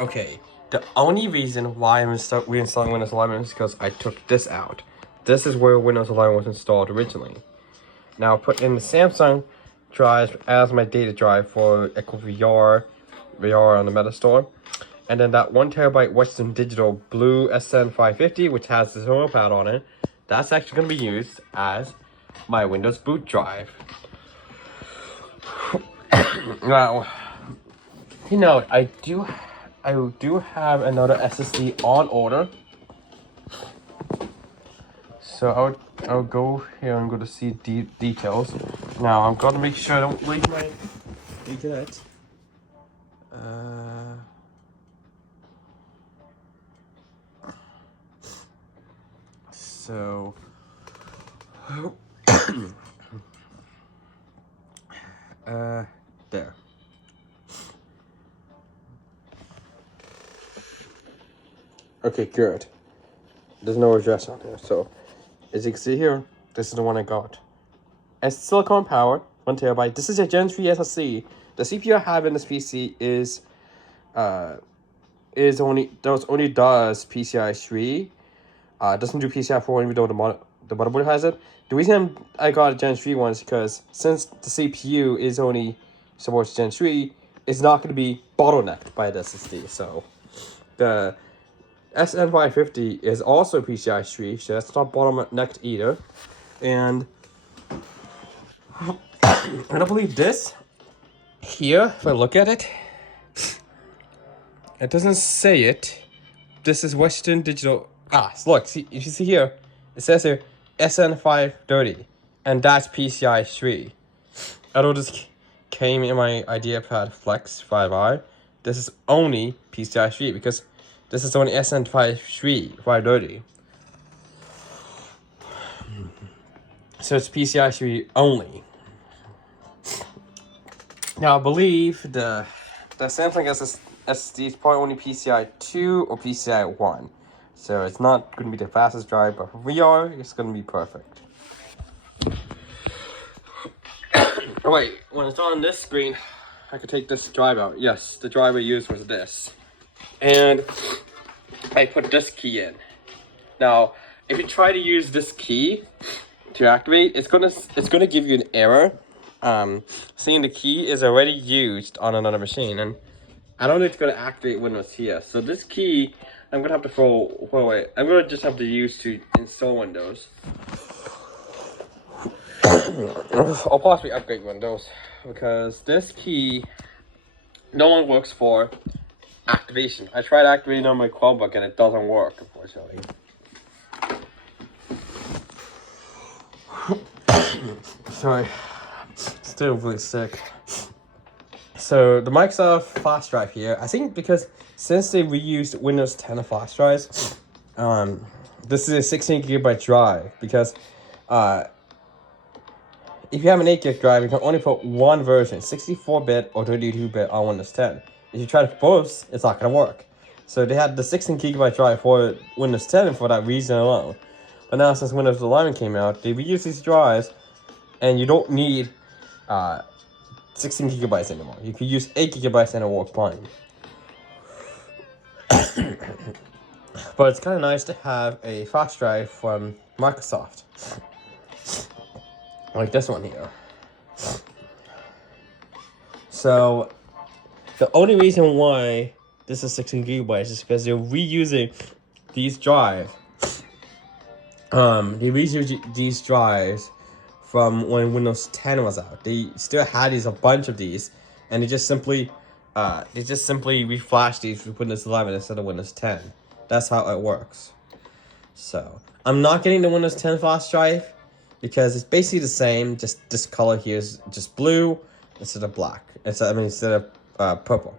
Okay, the only reason why I'm reinstalling Windows 11 is because I took this out. This is where Windows 11 was installed originally. Now I put in the Samsung drive as my data drive for Echo VR on the Meta Store. And then that 1TB Western Digital Blue SN550, which has the solar pad on it, that's actually going to be used as my Windows boot drive. Now, you know, I do have another SSD on order. So I'll go here and go to see details. Now I'm gonna make sure I don't leave my internet. So there. Okay, good. There's no address on here, so as you can see here, this is the one I got. It's silicone powered, 1TB. This is a Gen 3 SSD. The CPU I have in this PC is only does PCI 3. Doesn't do PCI 4 even though the motherboard has it. The reason I got a Gen 3 one is because since the CPU is only supports Gen 3, it's not going to be bottlenecked by the SSD. So the SN550 is also PCI 3, so that's not bottlenecked either. And I believe this here, if I look at it, it doesn't say it. This is Western Digital. Look, see, if you see here, it says here SN530, and that's PCI 3. Although this came in my IdeaPad Flex 5i, this is only PCI 3 because this is only SN530. So it's PCI 3 only. Now I believe the Samsung SSD is probably only PCI 2 or PCI 1. So it's not going to be the fastest drive, but for VR, it's going to be perfect. Oh wait, when it's on this screen, I could take this drive out. Yes, the drive I used was this. And I put this key in. Now, if you try to use this key to activate, it's gonna give you an error. Seeing the key is already used on another machine, and I don't know if it's gonna activate Windows here. So this key, I'm gonna have to throw away. I'm gonna just have to use to install Windows. I'll possibly upgrade Windows because this key no one works for activation. I tried activating on my Chromebook and it doesn't work, unfortunately. Sorry, still really sick. So the Microsoft flash drive here, I think because since they reused Windows 10 flash drives, this is a 16GB drive because if you have an 8GB drive, you can only put one version, 64-bit or 32-bit on Windows 10. If you try to put both, it's not going to work. So they had the 16GB drive for Windows 10 for that reason alone. But now since Windows 11 came out, they reused these drives, and you don't need 16GB anymore. You can use 8GB and it works fine. But it's kind of nice to have a flash drive from Microsoft. Like this one here. So the only reason why this is 16GB is because they're reusing these drives. They reused these drives from when Windows 10 was out. They still had a bunch of these, and they just simply reflashed these with Windows 11 instead of Windows 10. That's how it works. So I'm not getting the Windows 10 flash drive because it's basically the same. Just this color here is just blue instead of black. Instead of purple.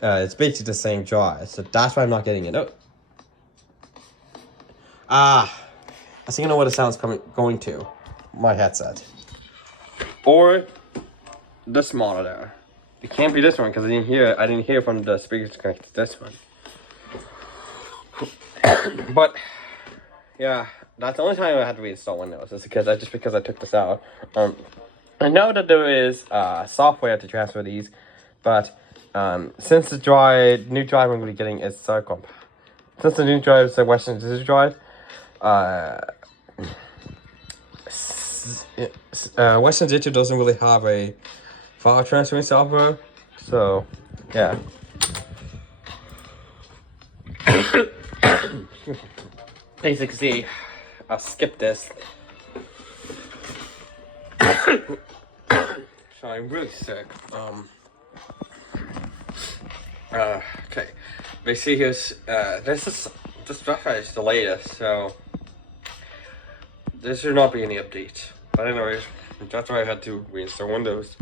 It's basically the same drive, so that's why I'm not getting it. Oh. I think I know what the sound's going to. My headset. Or this monitor. It can't be this one because I didn't hear from the speakers connected to this one. But yeah, that's the only time I had to reinstall Windows. Is because I took this out. I know that there is software to transfer these, but Since the new drive I'm going to be getting is since the new drive is a Western Digital drive, Western Digital doesn't really have a file transferring software, so yeah. As you can see, I'll skip this. So I'm really sick. Okay. Basically, here's this stuff is the latest, so there should not be any updates. But anyways, that's why I had to reinstall Windows.